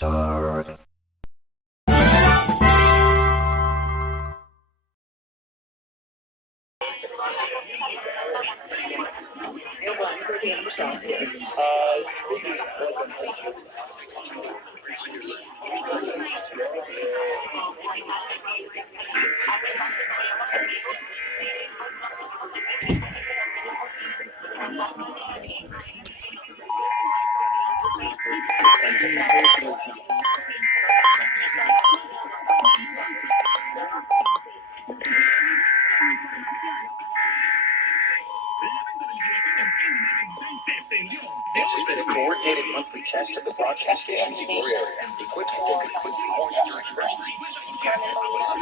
start. Coordinated monthly test of the broadcast station in your area. Equipment that could quickly warn you during emergencies.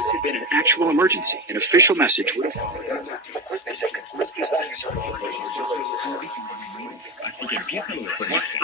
This had been an actual emergency. An official message would have followed. Equipment that could quickly warn you during emergencies. Así que empiezan los juegos.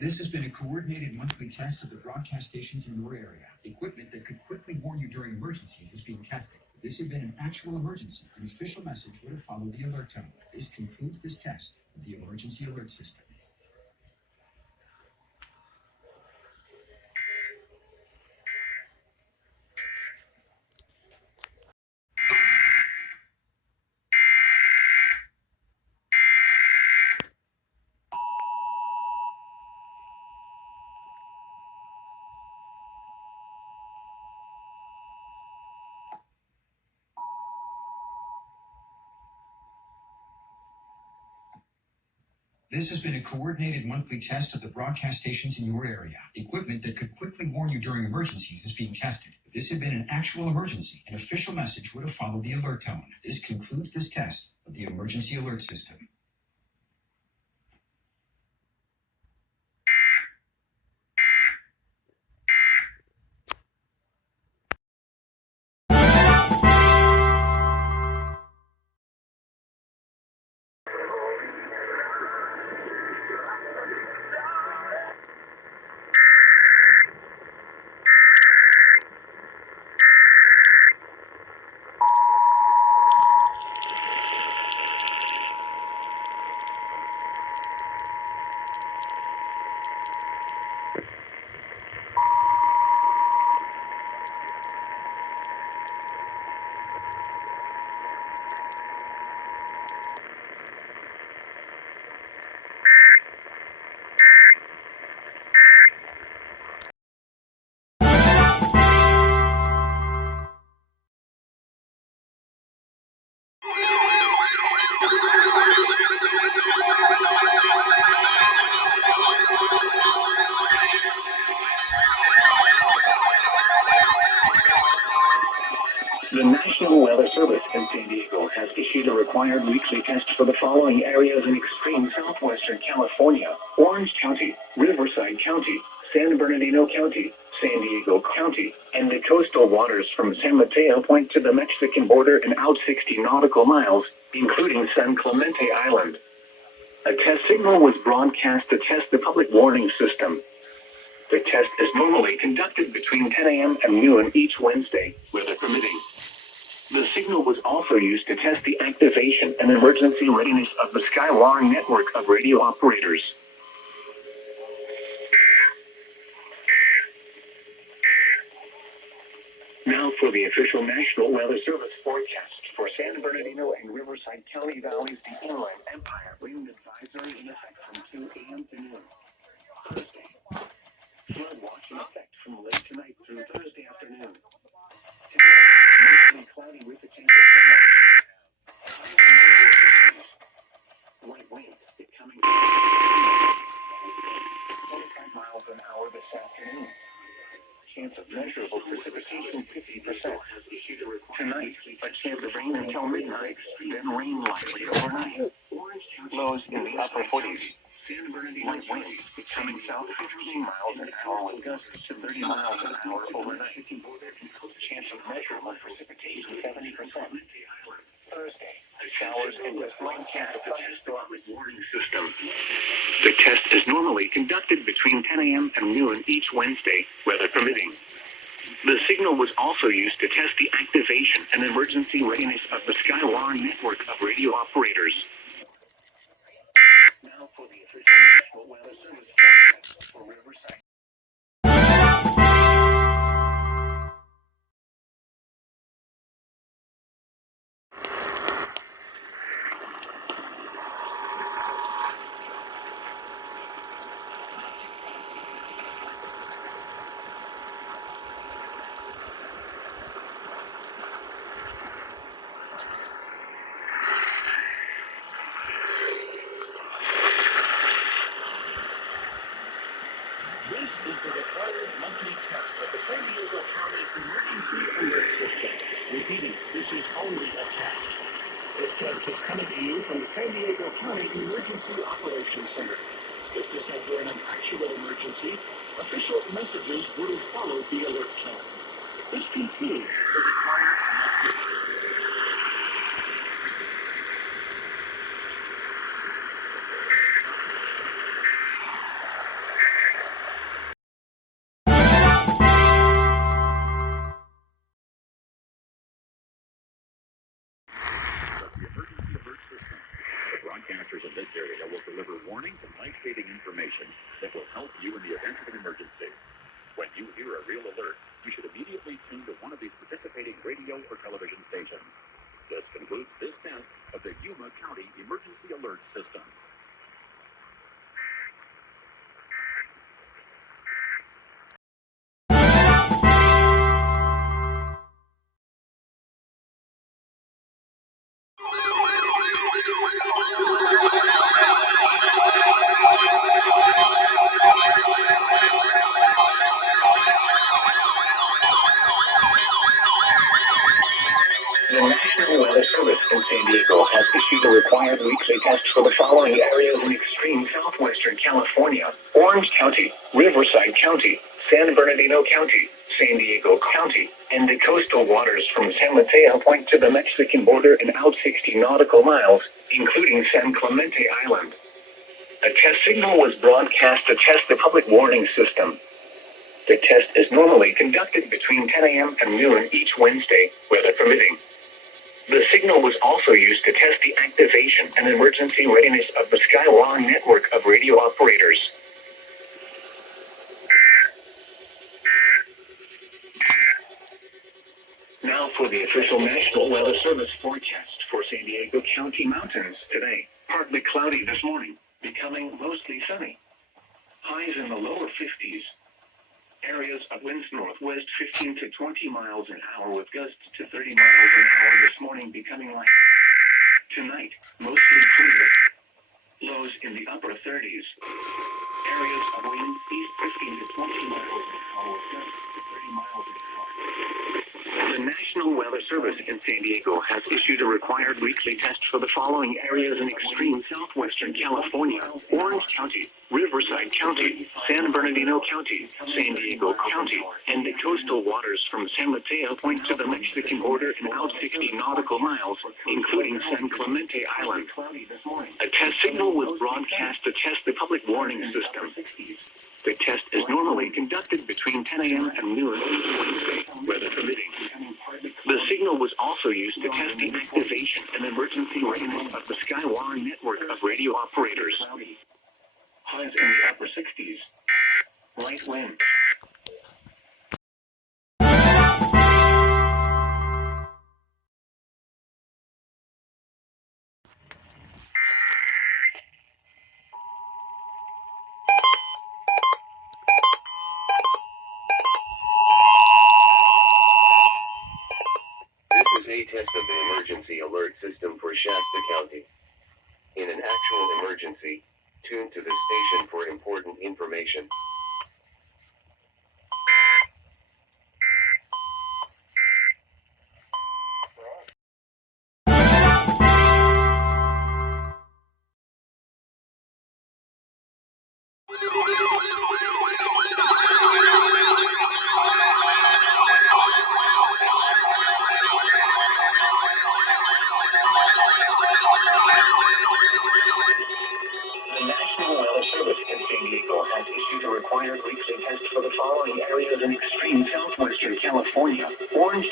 This has been a coordinated monthly test of the broadcast stations in your area. Equipment that could quickly warn you during emergencies is being tested. If this had been an actual emergency, an official message would have followed the alert tone. This concludes this test of the emergency alert system. This has been a coordinated monthly test of the broadcast stations in your area. Equipment that could quickly warn you during emergencies is being tested. If this had been an actual emergency, an official message would have followed the alert tone. This concludes this test of the emergency alert system. The National Weather Service in San Diego has issued a required weekly test for the following areas in extreme southwestern California: Orange County, Riverside County, San Bernardino County, San Diego County, and the coastal waters from San Mateo Point to the Mexican border and out 60 nautical miles, including San Clemente Island. A test signal was broadcast to test the public warning system. The test is normally conducted between 10 a.m. and noon each Wednesday, weather permitting. The signal was also used to test the activation and emergency readiness of the Skywire network of radio operators. Now for the official National Weather Service forecast for San Bernardino and Riverside County Valleys, the Inland Empire. Wind advisory in effect from 2 a.m. to noon. Thursday. Flood watch in effect from late tonight through Thursday afternoon. Today, mostly cloudy with a chance of sunlight. Light winds becoming 25 miles an hour this afternoon. Chance of measurable precipitation 50%. Tonight, a chance of rain until midnight, then rain lightly overnight. Lows in the upper 40s. Light winds becoming south 15 miles an hour with gusts to 30 miles an hour overnight. Chance of measurable precipitation 70%. Thursday, showers and with rain chance of thunderstorms. warning system. The test is normally conducted between 10 a.m. and noon each Wednesday, weather permitting. The signal was also used to test the activation and emergency readiness of the Skywar network of radio operators. Now for the official National Weather Service forecast for Riverside. This is the required monthly test of the San Diego County Emergency Alert System. Repeating, this is only a test. This test is coming to you from the San Diego County Emergency Operations Center. If this had been an actual emergency, official messages would have followed the alert tone. This contains the required message. Broadcasters in this area will deliver warnings and life-saving information that will help you in the event of an emergency. When you hear a real alert, you should immediately tune to one of these participating radio or television stations. This concludes this test of the Yuma County Emergency Alert System. The National Weather Service in San Diego has issued a required weekly test for the following areas in extreme southwestern California: Orange County, Riverside County, San Bernardino County, San Diego County, and the coastal waters from San Mateo Point to the Mexican border and out 60 nautical miles, including San Clemente Island. A test signal was broadcast to test the public warning system. The test is normally conducted between 10 a.m. and noon each Wednesday, weather permitting. The signal was also used to test the activation and emergency readiness of the Skywar network of radio operators. Now for the official National Weather Service forecast for San Diego County mountains today. Partly cloudy this morning, becoming mostly sunny. Highs in the lower 50s. Areas of winds northwest 15 to 20 miles an hour with gusts to 30 miles an hour this morning, becoming light. Tonight, mostly clear. Lows in the upper 30s. Areas of wind east 15 to 20 miles an hour with gusts to 30 miles an hour. The National Weather Service in San Diego has issued a required weekly test for the following areas in extreme southwestern California: Orange County, Riverside County, San Bernardino County, San Diego County, and the coastal waters from San Mateo Point to the Mexican border and out 60 nautical miles, including San Clemente Island. A test signal was broadcast to test the public warning system. The test is normally conducted between 10 a.m. and noon each Wednesday, weather permitting. The signal was also used to test the activation and emergency readiness of the Skywar network of radio operators. Highs in the upper 60s. Light wind. This is a test of the emergency alert system for Shasta County. In an actual emergency, tune to this station for important information.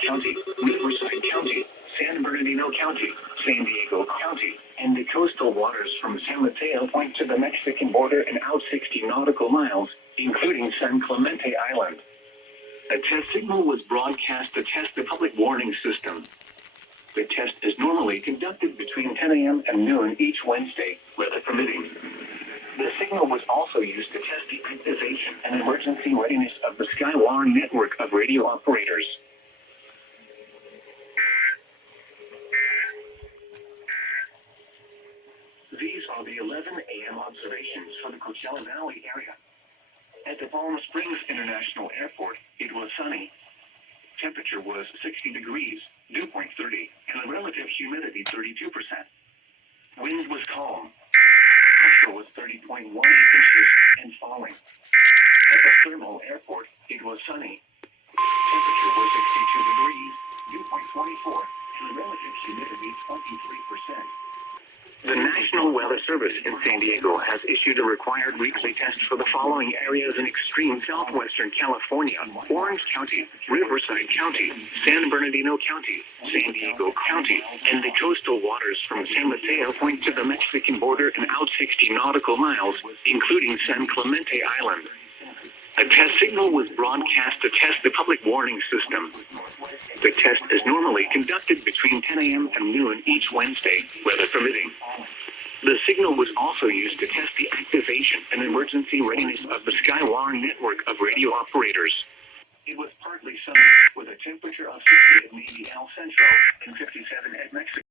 County, Riverside County, San Bernardino County, San Diego County, and the coastal waters from San Mateo Point to the Mexican border and out 60 nautical miles, including San Clemente Island. A test signal was broadcast to test the public warning system. The test is normally conducted between 10 a.m. and noon each Wednesday, weather permitting. The signal was also used to test the activation and emergency readiness of the Skywire network of radio operators. These are the 11 a.m. observations for the Coachella Valley area. At the Palm Springs International Airport, it was sunny. Temperature was 60 degrees, dew point 30, and the relative humidity 32%. Wind was calm. Pressure was 30.18 inches and falling. At the Thermal Airport, it was sunny. Temperature was 62 degrees, dew point 24, and the relative humidity 23%. The National Weather Service in San Diego has issued a required weekly test for the following areas in extreme southwestern California: Orange County, Riverside County, San Bernardino County, San Diego County, and the coastal waters from San Mateo Point to the Mexican border and out 60 nautical miles, including San Clemente Island. A test signal was broadcast to test the public warning system. The test is normally conducted between 10 a.m. and noon each Wednesday, weather permitting. The signal was also used to test the activation and emergency readiness of the Skywire network of radio operators. It was partly sunny, with a temperature of 60 at Navy L Central and 57 at Mexico.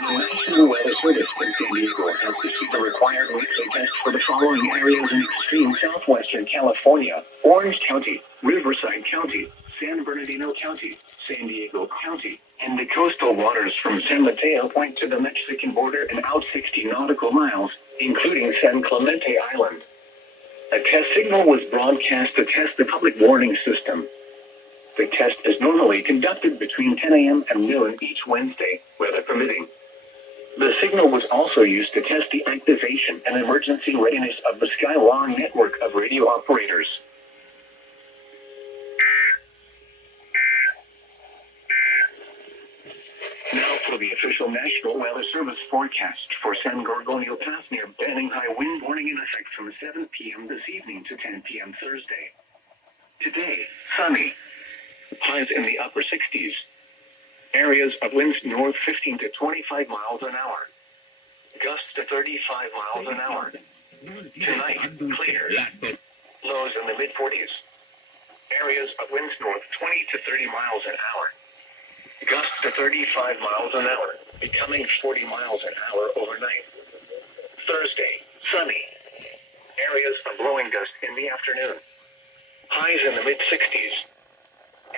The National Weather Service in San Diego has issued a required weekly test for the following areas in extreme southwestern California: Orange County, Riverside County, San Bernardino County, San Diego County, and the coastal waters from San Mateo Point to the Mexican border and out 60 nautical miles, including San Clemente Island. A test signal was broadcast to test the public warning system. The test is normally conducted between 10 a.m. and noon each Wednesday, weather permitting. The signal was also used to test the activation and emergency readiness of the Skywire network of radio operators. Now for the official National Weather Service forecast for San Gorgonio Pass near Banning. High wind warning in effect from 7 p.m. this evening to 10 p.m. Thursday. Today, sunny. Highs in the upper 60s. Areas of winds north 15 to 25 miles an hour. Gusts to 35 miles an hour. Tonight, clear. Lows in the mid-40s. Areas of winds north 20 to 30 miles an hour. Gusts to 35 miles an hour, becoming 40 miles an hour overnight. Thursday, sunny. Areas of blowing gust in the afternoon. Highs in the mid-60s.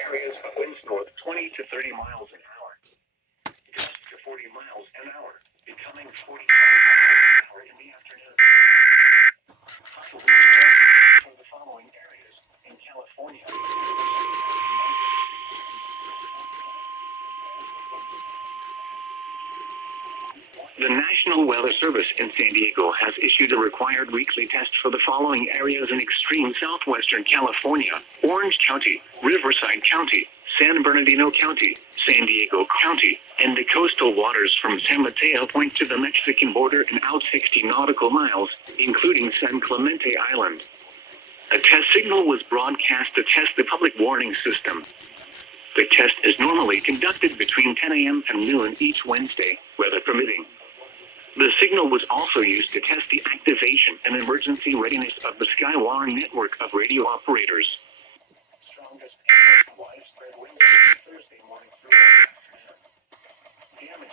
Areas of winds north 20 to 30 miles an hour. Gusts to 40 miles an hour, becoming 45 miles an hour in the afternoon. High wind warning for the following areas in California. The National Weather Service in San Diego has issued a required weekly test for the following areas in extreme southwestern California: Orange County, Riverside County, San Bernardino County, San Diego County, and the coastal waters from San Mateo Point to the Mexican border and out 60 nautical miles, including San Clemente Island. A test signal was broadcast to test the public warning system. The test is normally conducted between 10 a.m. and noon each Wednesday, weather permitting. The signal was also used to test the activation and emergency readiness of the Skywire network of radio operators. Strongest and most widespread wind Thursday morning through early afternoon. Damage.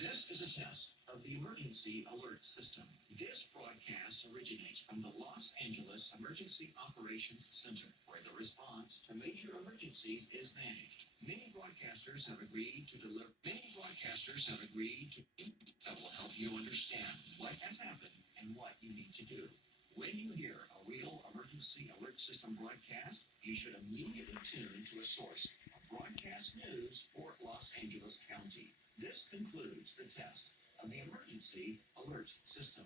This is a test of the emergency alert system. This broadcast originates from the Los Angeles Emergency Operations Center, where the response to major emergencies is managed. Many broadcasters have agreed to that will help you understand what has happened and what you need to do. When you hear a real emergency alert system broadcast, you should immediately tune to a source of broadcast news for Los Angeles County. This concludes the test of the emergency alert system.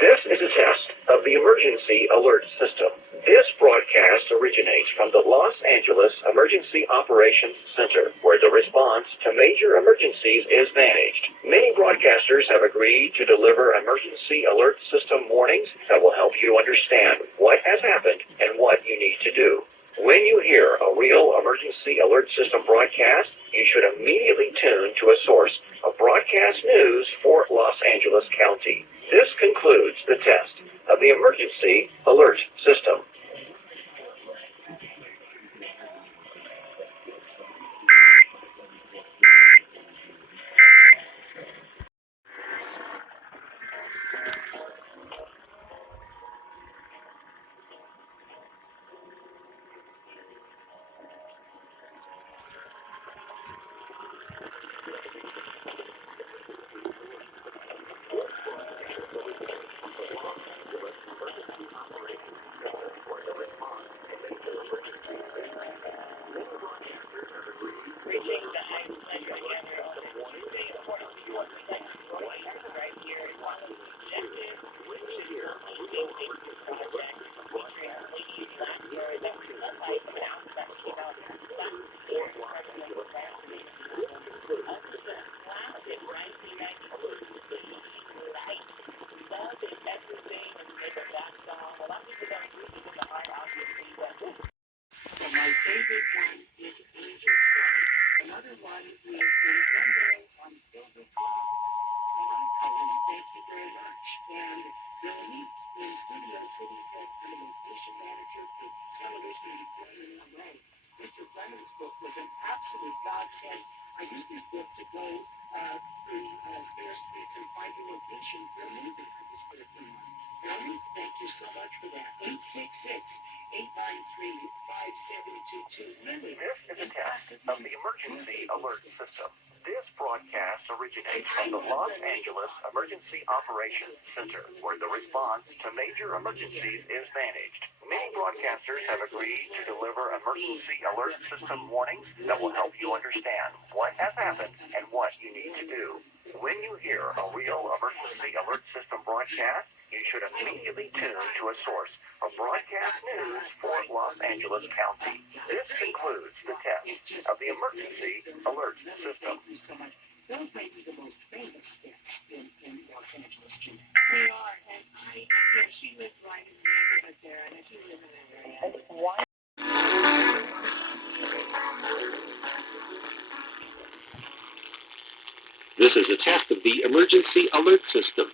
This is a test of the emergency alert system. This broadcast originates from the Los Angeles Emergency Operations Center, where the response to major emergencies is managed. Many broadcasters have agreed to deliver emergency alert system warnings that will help you understand what has happened and what you need to do. When you hear a real emergency alert system broadcast, you should immediately tune to a source of broadcast news for Los Angeles County. This concludes the test of the emergency alert system. Reaching the heights pleasure together on this Tuesday morning. Next broadcast right here is one of subjective, which is multi-gifting project featuring Lady Blackbird. That was Sunlight from an album that came out last year. It started playing with last week. Also some classic 1992 Light. Love is Everything is the name of that song. A lot of people don't use in the heart, obviously, but my favorite one is Angel Story. Another one is November on Velvet Rock. was an absolute godsend. I used this book to go through Stair Streets and find a location for a movie I was working on. Lori, thank you so much for that. 866-893-5722. Lily, This is a test of the emergency alert system. This broadcast originates from the Los Angeles Emergency Operations Center, where the response to major emergencies is managed. Many broadcasters have agreed to deliver emergency alert system warnings that will help you understand what has happened and what you need to do. When you hear a real emergency alert system broadcast, you should immediately tune to a source of broadcast news for Los Angeles County. This concludes the test of the emergency alert system. Thank you so much. Those may be the most famous skits in Los Angeles, Jimmy. They are, and she lived right in the neighborhood there, and if you live in that area. And why? This is a test of the emergency alert system.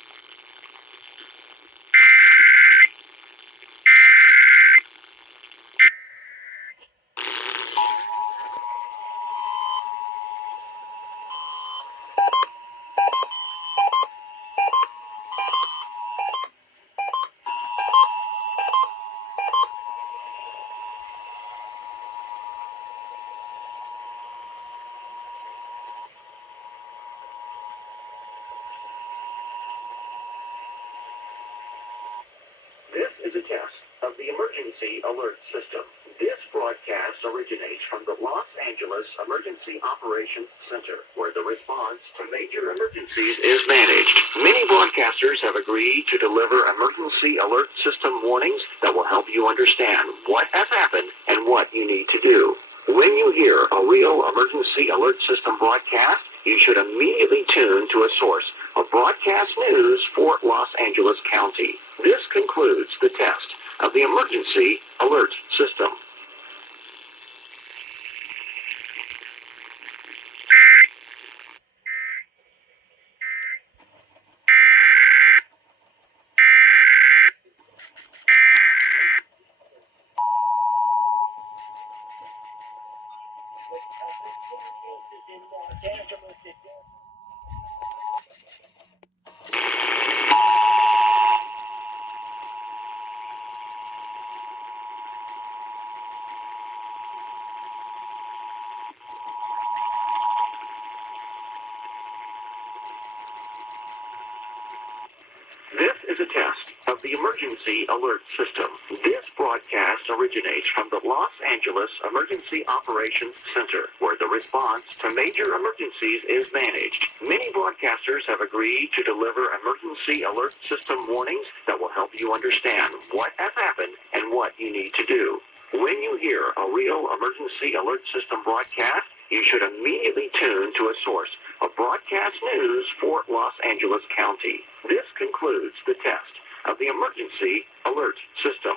This is a test of the emergency alert system. This broadcast originates from the Los Angeles Emergency Operations Center, where the response to major emergencies is managed. Many broadcasters have agreed to deliver emergency alert system warnings that will help you understand what has happened and what you need to do. When you hear a real emergency alert system broadcast, you should immediately tune to a source of broadcast news for Los Angeles County. This concludes the test of the emergency alert system. Cases in Los Angeles. This is a test of the emergency alert system. This broadcast originates from the Los Angeles Emergency Operations Center, where the response to major emergencies is managed. Many broadcasters have agreed to deliver emergency alert system warnings that will help you understand what has happened and what you need to do. When you hear a real emergency alert system broadcast, you should immediately tune to a source of broadcast news for Los Angeles County. This concludes the test of the emergency alert system.